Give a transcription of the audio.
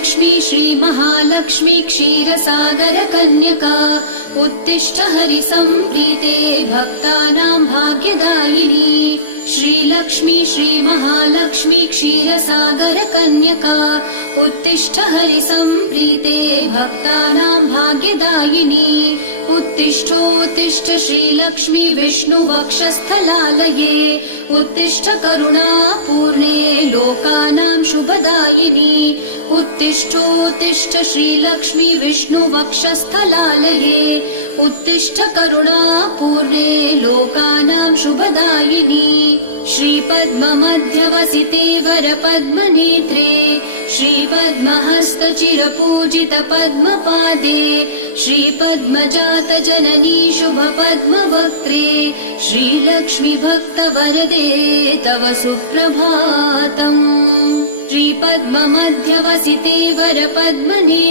श्रीलक्ष्मी श्रीमहालक्ष्मी क्षीरसागरकन्यका उत्तिष्ठ हरिसम्प्रीते भक्तानां भाग्यदायिनी। श्रीलक्ष्मी श्रीमहालक्ष्मी क्षीरसागरकन्यका उत्तिष्ठ हरिसम्प्रीते भक्तानां भाग्यदायिनी। उत्तिष्ठोत्तिष्ठ श्रीलक्ष्मी विष्णुवक्षस्थलालये उत्तिष्ठ करुणापूर्णे लोकानां शुभदायिनी। उत्तिष्ठोत्तिष्ठ श्रीलक्ष्मी विष्णुवक्षस्थलालये उत्तिष्ठ करुणापूर्णे लोकानां शुभदायिनी। श्रीपद्ममध्यवसिते वरपद्मनेत्रे श्रीपद्महस्तचिरपूजित पद्मपादे श्रीपद्मजातजननी शुभपद्मवक्त्रे श्रीलक्ष्मी भक्तवरदे तव सुप्रभातम्। श्रीपद्ममध्यवसिते वरपद्मनेत्रे